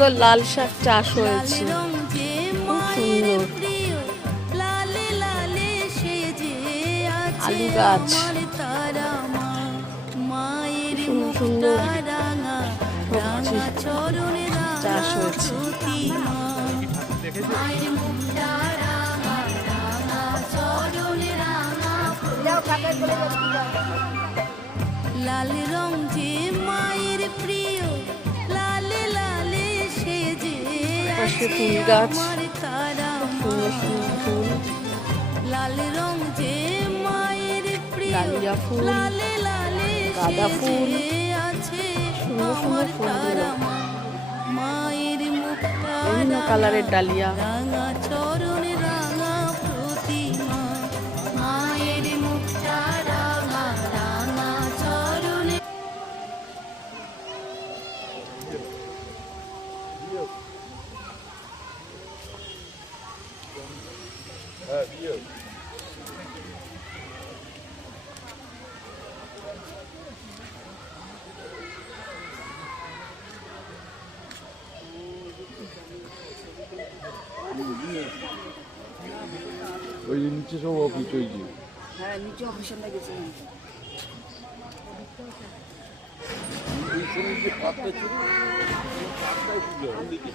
সুন্দর লাল শাক চাষ হয়েছে, খুব সুন্দর। আলু গাছ, সুন্দর সুন্দর সবজি চাষ হয়েছে। লাল রং যে মায়ের প্রিয়, লালে লালে সেজে পাশে আছে ফুল গাছ, আমার তারা মা। সুন্দর সুন্দর ফুল, লাল রং যে মায়ের প্রিয়, ডালিয়া ফুল, লালে লালে গাঁদা ফুল, সেজে আছে সুন্দর আমার সুন্দর ফুলগুলো, তারা মা। মায়ের মুখটা বিভিন্ন রাঙা, কালারের ডালিয়া। রাঙা চরণে রাঙা প্রতিমা। মায়ের মুখটা রাঙা, রাঙা চরণে। ওই নিচে সব অফিস হয়েছে। হ্যাঁ, নিচে অফিসে গেছে। এই সময় যে পাতটা ছিল, পাতটাই ছিল ওদিকে।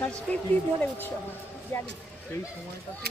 সংস্কৃতি ধরে উৎসব জানি। সেই সময়টাতে